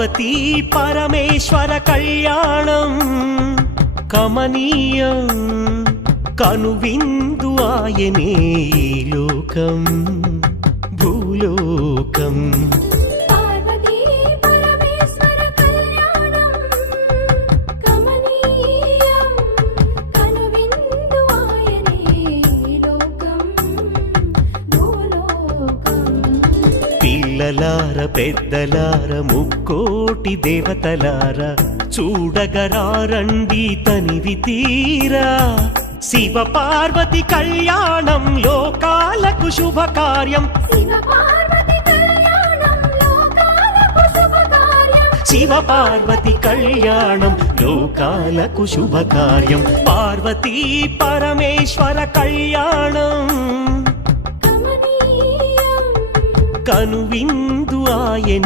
పార్వతీ పరమేశ్వర కళ్యాణం కమనీయం కనువిందు ఆయనే ఈ లోకం భూలోకం పిల్లలార పెద్దలార ముక్కోటి దేవతలార చూడగరారండి తనివి తీరా శివ పార్వతి కళ్యాణం లోకాలకు శుభకార్యం శివ పార్వతి కళ్యాణం లోకాలకు శుభకార్యం పార్వతీ పరమేశ్వర కళ్యాణం కనువిందు ఆయనే